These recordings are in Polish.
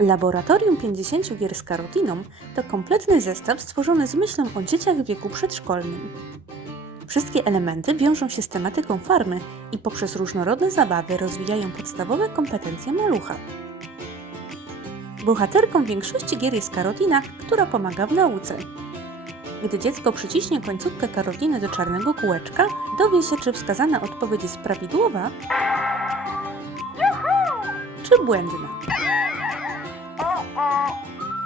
Laboratorium 50 gier z karotiną to kompletny zestaw stworzony z myślą o dzieciach w wieku przedszkolnym. Wszystkie elementy wiążą się z tematyką farmy i poprzez różnorodne zabawy rozwijają podstawowe kompetencje malucha. Bohaterką większości gier jest karotina, która pomaga w nauce. Gdy dziecko przyciśnie końcówkę karotiny do czarnego kółeczka, dowie się, czy wskazana odpowiedź jest prawidłowa, czy błędna.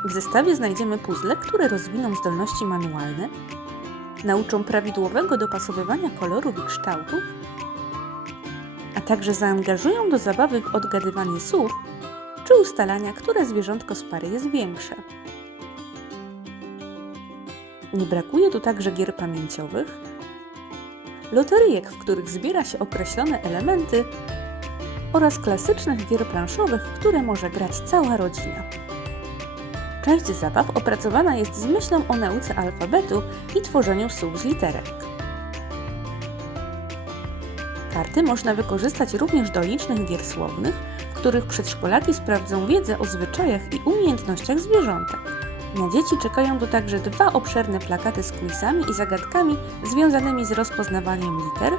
W zestawie znajdziemy puzzle, które rozwiną zdolności manualne, nauczą prawidłowego dopasowywania kolorów i kształtów, a także zaangażują do zabawy w odgadywanie słów czy ustalania, które zwierzątko z pary jest większe. Nie brakuje tu także gier pamięciowych, loteryjek, w których zbiera się określone elementy oraz klasycznych gier planszowych, które może grać cała rodzina. Część zabaw opracowana jest z myślą o nauce alfabetu i tworzeniu słów z literek. Karty można wykorzystać również do licznych gier słownych, w których przedszkolaki sprawdzą wiedzę o zwyczajach i umiejętnościach zwierzątek. Na dzieci czekają tu także dwa obszerne plakaty z quizami i zagadkami związanymi z rozpoznawaniem liter,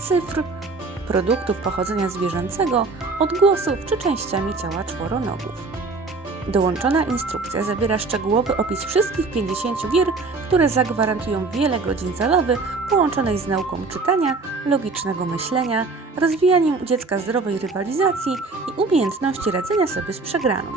cyfr, produktów pochodzenia zwierzęcego, odgłosów czy częściami ciała czworonogów. Dołączona instrukcja zawiera szczegółowy opis wszystkich 50 gier, które zagwarantują wiele godzin zabawy połączonej z nauką czytania, logicznego myślenia, rozwijaniem u dziecka zdrowej rywalizacji i umiejętności radzenia sobie z przegraną.